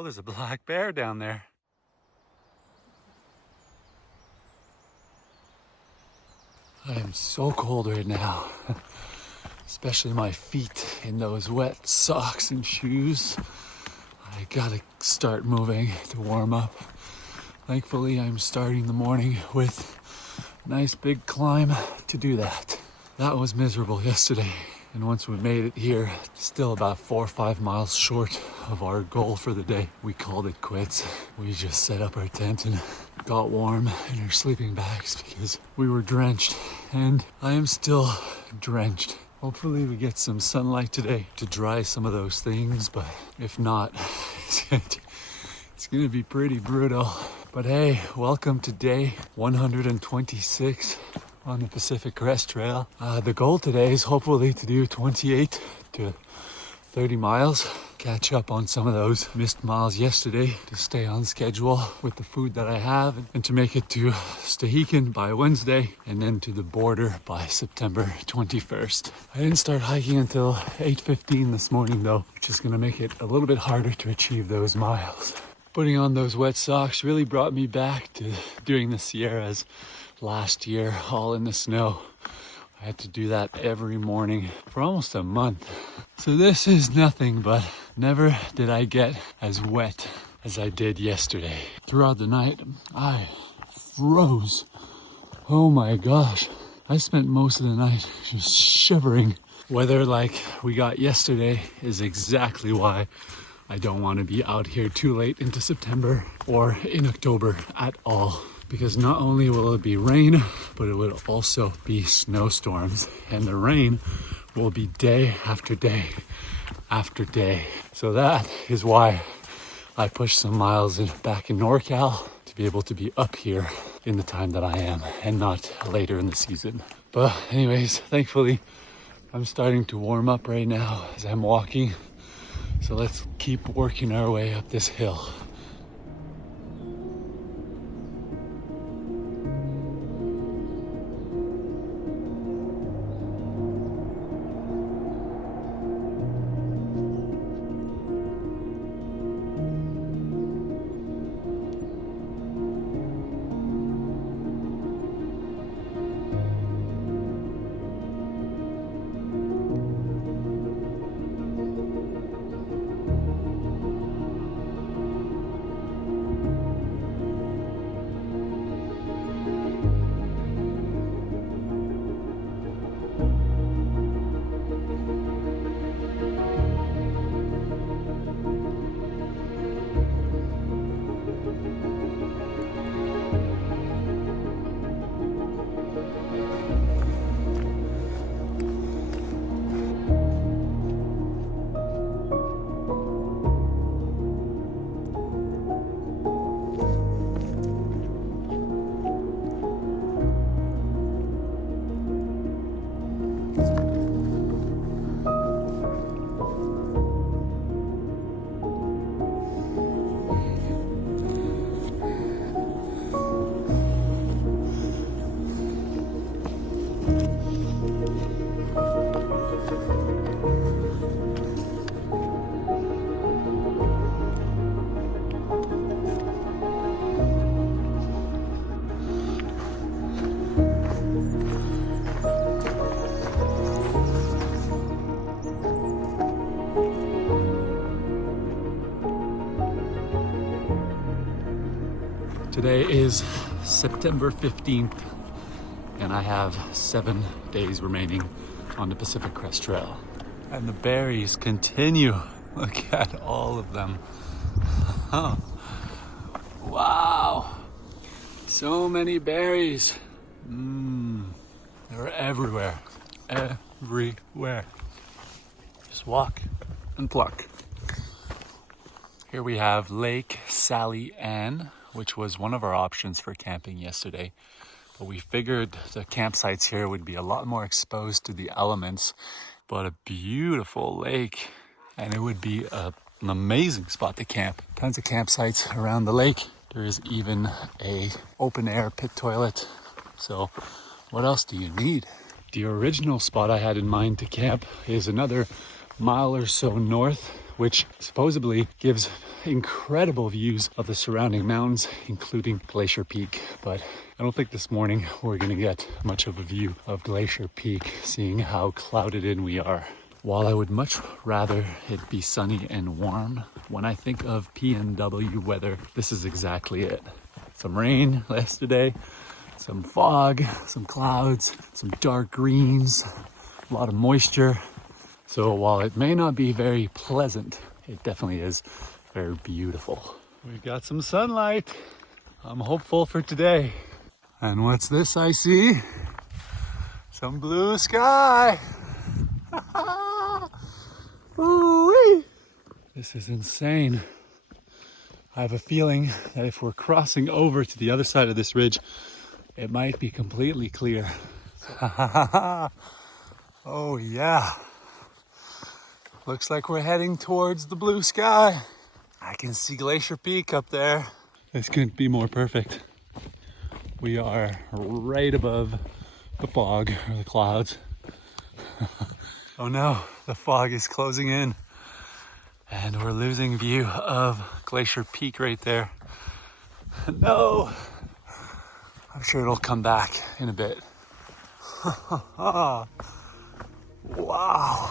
Oh, there's a black bear down there. I am so cold right now, especially my feet in those wet socks and shoes. I gotta start moving to warm up. Thankfully, I'm starting the morning with a nice big climb to do that. That was miserable yesterday. And once we made it here, still about 4 or 5 miles short of our goal for the day, we called it quits. We just set up our tent and got warm in our sleeping bags because we were drenched. And I am still drenched. Hopefully we get some sunlight today to dry some of those things, but if not, it's gonna be pretty brutal. But hey, welcome to day 126 on the Pacific Crest Trail. The goal today is hopefully to do 28 to 30 miles, catch up on some of those missed miles yesterday to stay on schedule with the food that I have, and to make it to Stehekin by Wednesday and then to the border by September 21st. I didn't start hiking until 8:15 this morning though, which is gonna make it a little bit harder to achieve those miles. Putting on those wet socks really brought me back to doing the Sierras last year, all in the snow. I had to do that every morning for almost a month. So this is nothing, but never did I get as wet as I did yesterday. Throughout the night, I froze. Oh my gosh. I spent most of the night just shivering. Weather like we got yesterday is exactly why I don't want to be out here too late into September or in October at all. Because not only will it be rain, but it will also be snowstorms. And the rain will be day after day after day. So that is why I pushed some miles back in NorCal to be able to be up here in the time that I am and not later in the season. But anyways, thankfully, I'm starting to warm up right now as I'm walking. So let's keep working our way up this hill. Today is September 15th, and I have 7 days remaining on the Pacific Crest Trail. And the berries continue. Look at all of them. Wow! So many berries. They're everywhere. Everywhere. Just walk and pluck. Here we have Lake Sally Ann, which was one of our options for camping yesterday. But we figured the campsites here would be a lot more exposed to the elements, but a beautiful lake, and it would be an amazing spot to camp. Tons of campsites around the lake. There is even a open air pit toilet. So what else do you need? The original spot I had in mind to camp is another mile or so north, which supposedly gives incredible views of the surrounding mountains, including Glacier Peak. But I don't think this morning we're gonna get much of a view of Glacier Peak, seeing how clouded in we are. While I would much rather it be sunny and warm, when I think of PNW weather, this is exactly it. Some rain yesterday, some fog, some clouds, some dark greens, a lot of moisture. So while it may not be very pleasant, it definitely is very beautiful. We've got some sunlight. I'm hopeful for today. And what's this I see? Some blue sky. Ooh-wee. This is insane. I have a feeling that if we're crossing over to the other side of this ridge, it might be completely clear. Oh yeah. Looks like we're heading towards the blue sky. I can see Glacier Peak up there. This couldn't be more perfect. We are right above the fog or the clouds. Oh no, the fog is closing in and we're losing view of Glacier Peak right there. No, I'm sure it'll come back in a bit. Wow.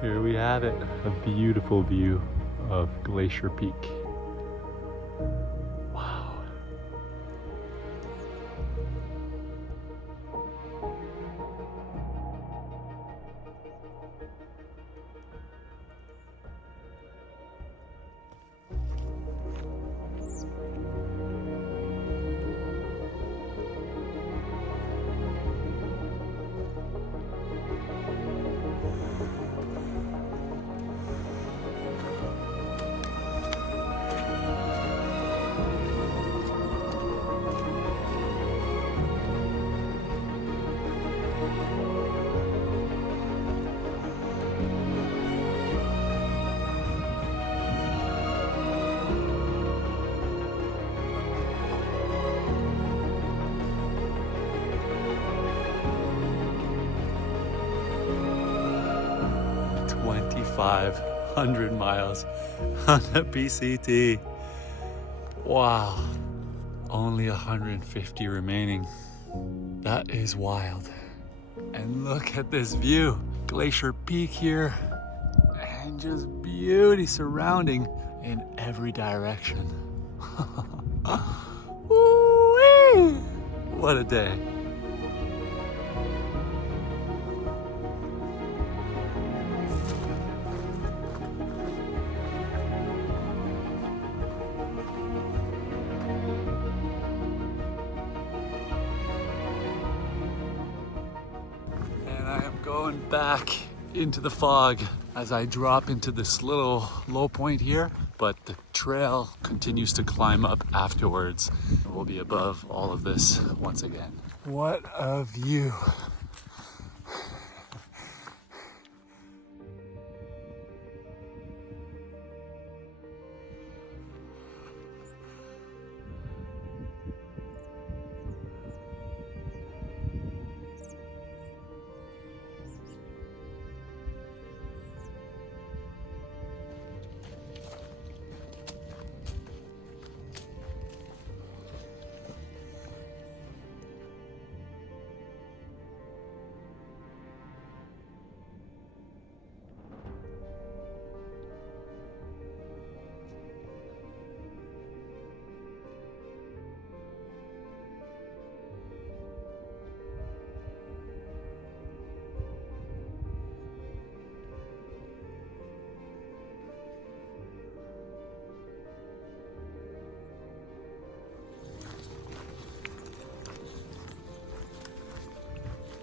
Here we have it, a beautiful view of Glacier Peak. Wow. $2,500 miles on the PCT. Wow. Only 150 remaining. That is wild. And look at this view. Glacier Peak here. And just beauty surrounding in every direction. Woo-wee! What a day. I am going back into the fog as I drop into this little low point here, but the trail continues to climb up afterwards. We'll be above all of this once again. What a view.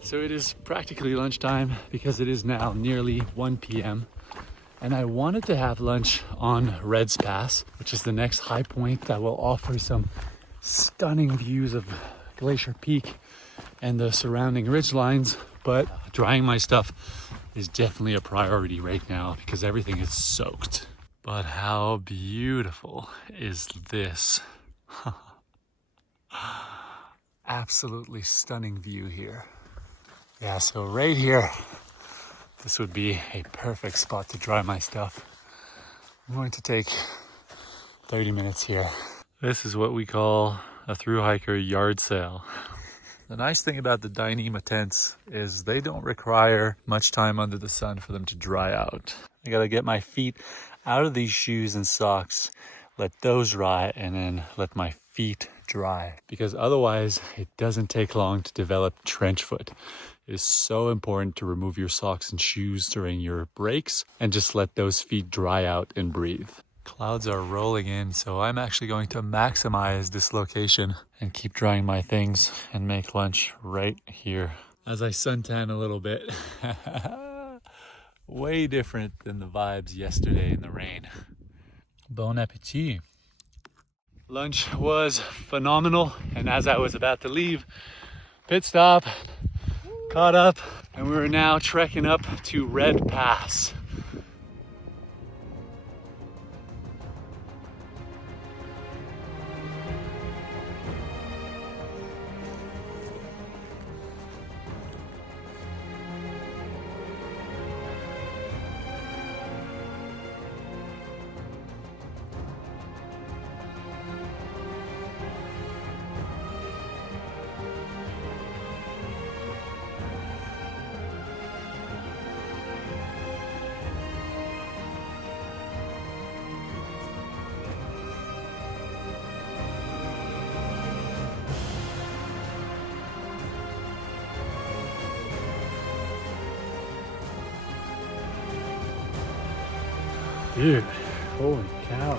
So it is practically lunchtime because it is now nearly 1 p.m. And I wanted to have lunch on Reds Pass, which is the next high point that will offer some stunning views of Glacier Peak and the surrounding ridgelines. But drying my stuff is definitely a priority right now because everything is soaked. But how beautiful is this? Absolutely stunning view here. Yeah, so right here, this would be a perfect spot to dry my stuff. I'm going to take 30 minutes here. This is what we call a thru hiker yard sale. The nice thing about the Dyneema tents is they don't require much time under the sun for them to dry out. I gotta get my feet out of these shoes and socks, let those dry, and then let my feet dry. Because otherwise, it doesn't take long to develop trench foot. It is so important to remove your socks and shoes during your breaks and just let those feet dry out and breathe. Clouds are rolling in, so I'm actually going to maximize this location and keep drying my things and make lunch right here. As I suntan a little bit. Way different than the vibes yesterday in the rain. Bon appetit. Lunch was phenomenal, and as I was about to leave, pit stop, caught up, and we're now trekking up to Red Pass. Dude, holy cow.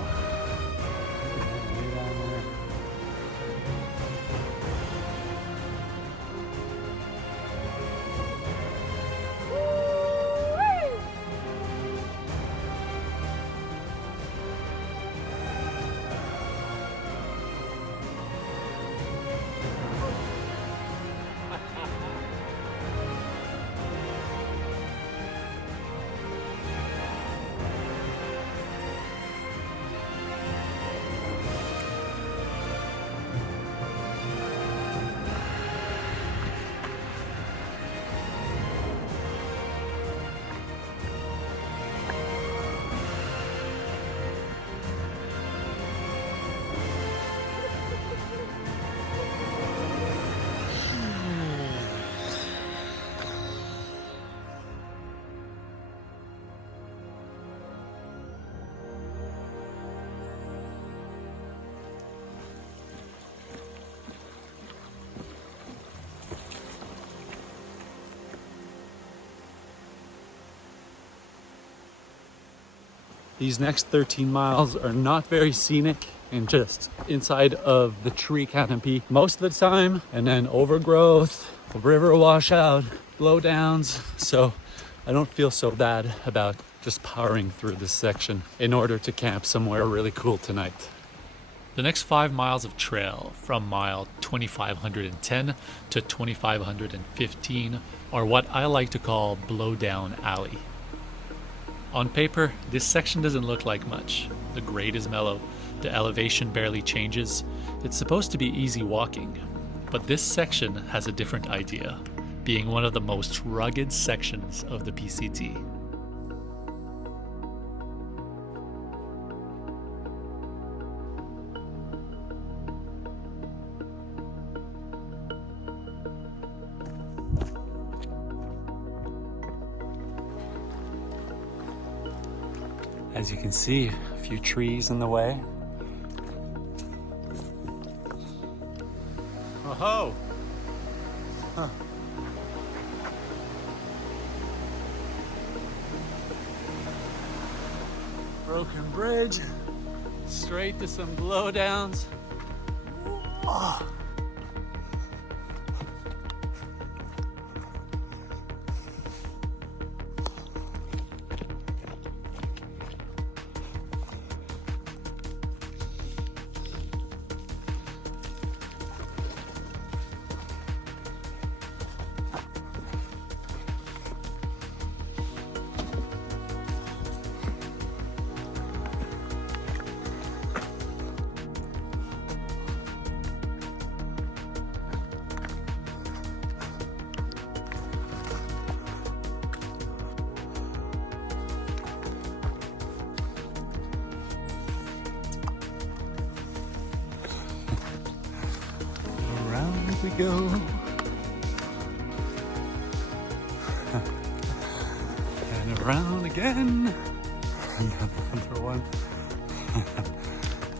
These next 13 miles are not very scenic and just inside of the tree canopy most of the time, and then overgrowth, river washout, blowdowns. So I don't feel so bad about just powering through this section in order to camp somewhere really cool tonight. The next 5 miles of trail from mile 2510 to 2515 are what I like to call Blowdown Alley. On paper, this section doesn't look like much. The grade is mellow, the elevation barely changes. It's supposed to be easy walking, but this section has a different idea, being one of the most rugged sections of the PCT. As you can see, a few trees in the way. Oh-ho! Huh. Broken bridge, straight to some blowdowns. Whoa. we go. And around again. Another one.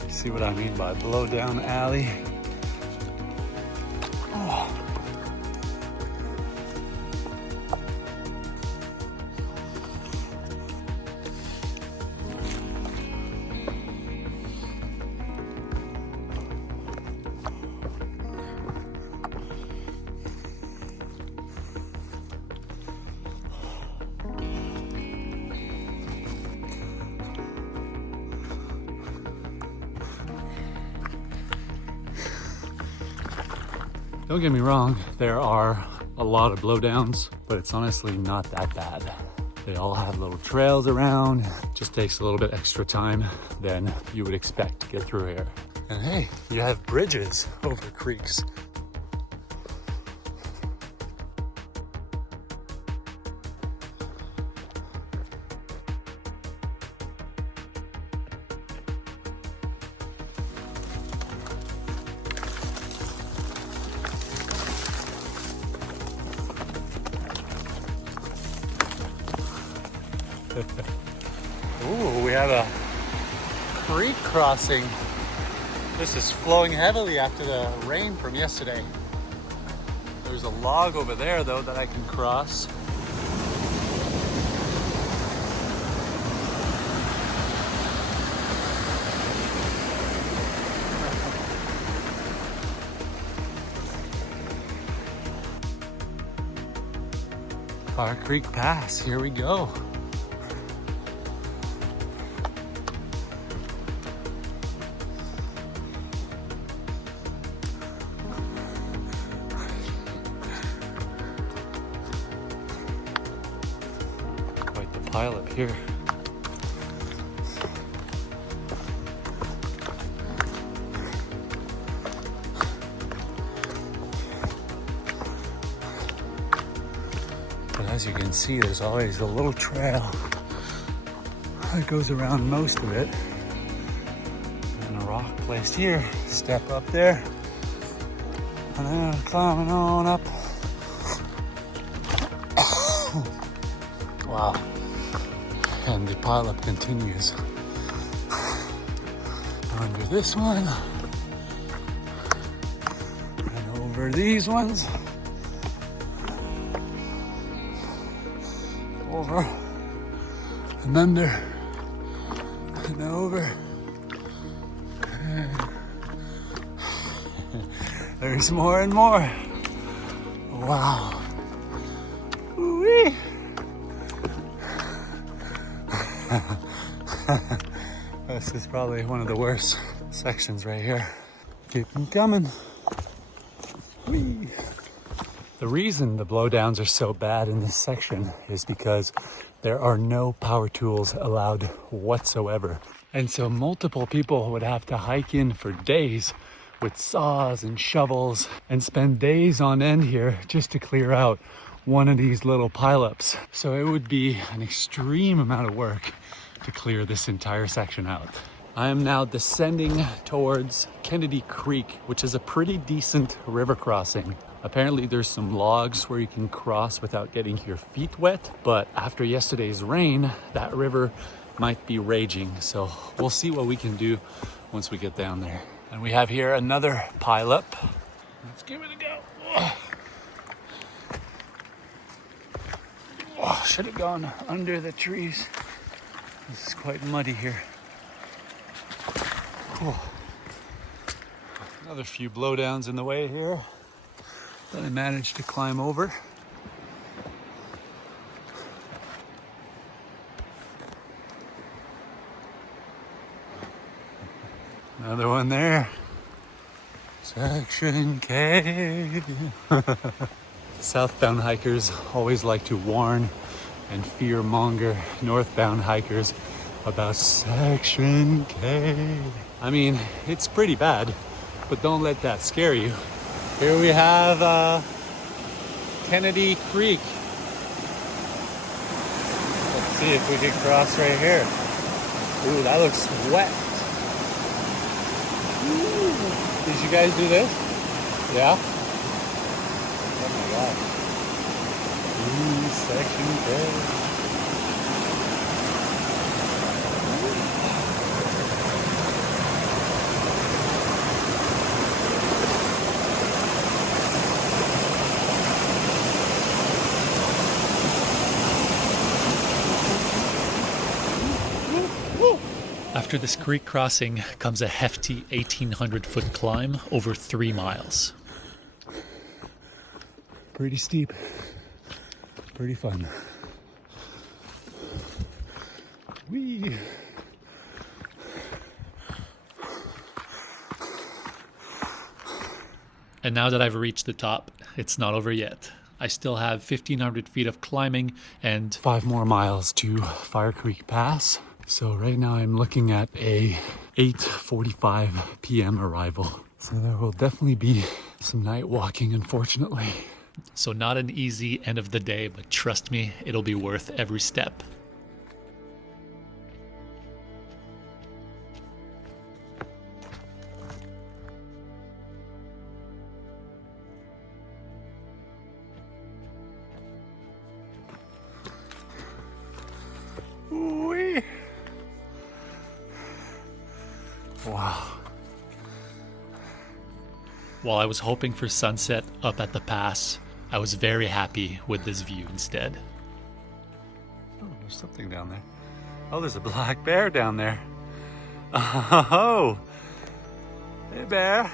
You see what I mean by blow down alley? Oh. Don't get me wrong, there are a lot of blowdowns, but it's honestly not that bad. They all have little trails around. Just takes a little bit extra time than you would expect to get through here. And hey, you have bridges over creeks. Ooh, we have a creek crossing. This is flowing heavily after the rain from yesterday. There's a log over there though that I can cross. Fire Creek Pass, here we go. Quite the pile up here. But as you can see, there's always a little trail that goes around most of it. And a rock placed here. Step up there. And then climbing on up. Wow. And the pileup continues. Under this one. And over these ones. Over and under and over. There's more and more. Wow. Woo-wee. This is probably one of the worst sections right here. Keep them coming. Whee. The reason the blowdowns are so bad in this section is because there are no power tools allowed whatsoever. And so multiple people would have to hike in for days with saws and shovels and spend days on end here just to clear out one of these little pileups. So it would be an extreme amount of work to clear this entire section out. I am now descending towards Kennedy Creek, which is a pretty decent river crossing. Apparently there's some logs where you can cross without getting your feet wet, but after yesterday's rain, that river might be raging. So we'll see what we can do once we get down there. And we have here another pileup. Let's give it a go. Oh, should have gone under the trees. This is quite muddy here. Oh. Another few blowdowns in the way here that I managed to climb over. Another one there. Section K. Southbound hikers always like to warn and fear-monger northbound hikers about Section K. I mean, it's pretty bad, but don't let that scare you. Here we have Kennedy Creek. Let's see if we can cross right here. Ooh, that looks wet. Ooh. Did you guys do this? Yeah? Ooh, section K. After this creek crossing comes a hefty 1,800-foot climb over 3 miles. Pretty steep, pretty fun. Whee! And now that I've reached the top, it's not over yet. I still have 1,500 feet of climbing and 5 more miles to Fire Creek Pass. So right now I'm looking at a 8:45 p.m. arrival. So there will definitely be some night walking, unfortunately. so not an easy end of the day, but trust me, it'll be worth every step. Whee! Wow. While I was hoping for sunset up at the pass, I was very happy with this view instead. Oh, there's something down there. Oh, there's a black bear down there. Oh! Hey, bear.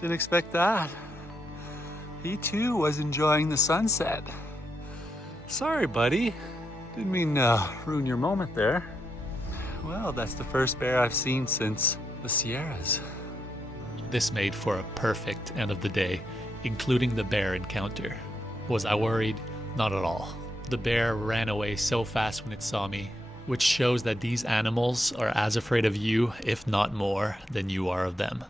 Didn't expect that. He too was enjoying the sunset. Sorry, buddy. Didn't mean to ruin your moment there. Well, that's the first bear I've seen since the Sierras. This made for a perfect end of the day, including the bear encounter. Was I worried? Not at all. The bear ran away so fast when it saw me, which shows that these animals are as afraid of you, if not more, than you are of them.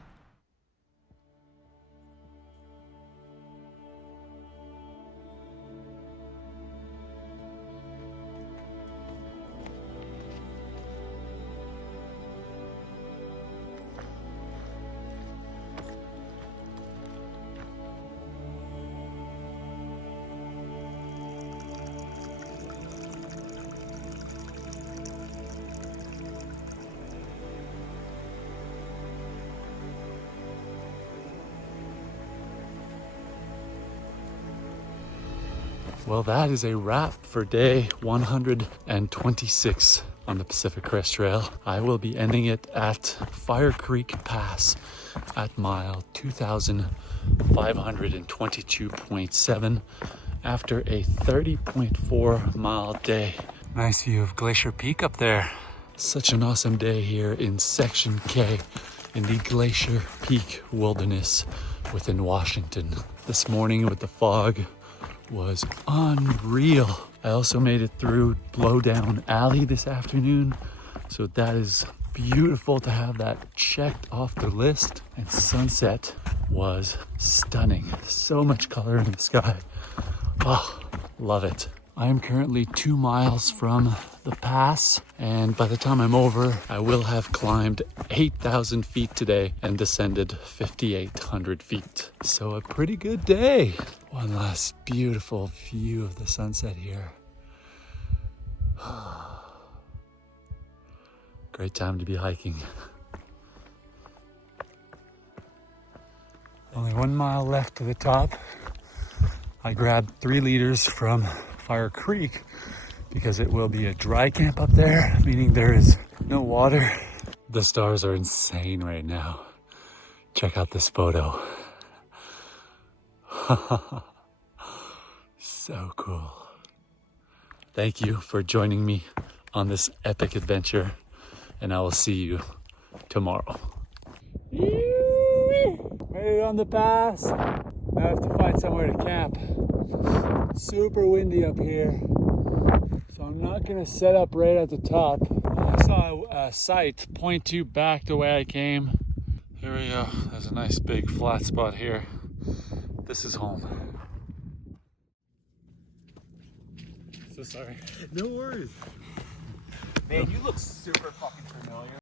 Well, that is a wrap for day 126 on the Pacific Crest Trail. I will be ending it at Fire Creek Pass at mile 2,522.7 after a 30.4 mile day. Nice view of Glacier Peak up there. Such an awesome day here in Section K in the Glacier Peak Wilderness within Washington. This morning with the fog was unreal. I also made it through Blowdown Alley this afternoon, so that is beautiful to have that checked off the list. And sunset was stunning. So much color in the sky. Oh, love it. I am currently 2 miles from the pass, and by the time I'm over, I will have climbed 8,000 feet today and descended 5,800 feet. So a pretty good day. One last beautiful view of the sunset here. Great time to be hiking. Only 1 mile left to the top. I grabbed 3 liters from Fire Creek because it will be a dry camp up there, meaning there is no water. The stars are insane right now. Check out this photo. So cool. Thank you for joining me on this epic adventure, and I will see you tomorrow. Made it on the pass. I have to find somewhere to camp. Super windy up here, so I'm not gonna set up right at the top. I saw a site point to back the way I came. Here we go. There's a nice big flat spot here. This is home. So sorry. No worries. Man, you look super fucking familiar.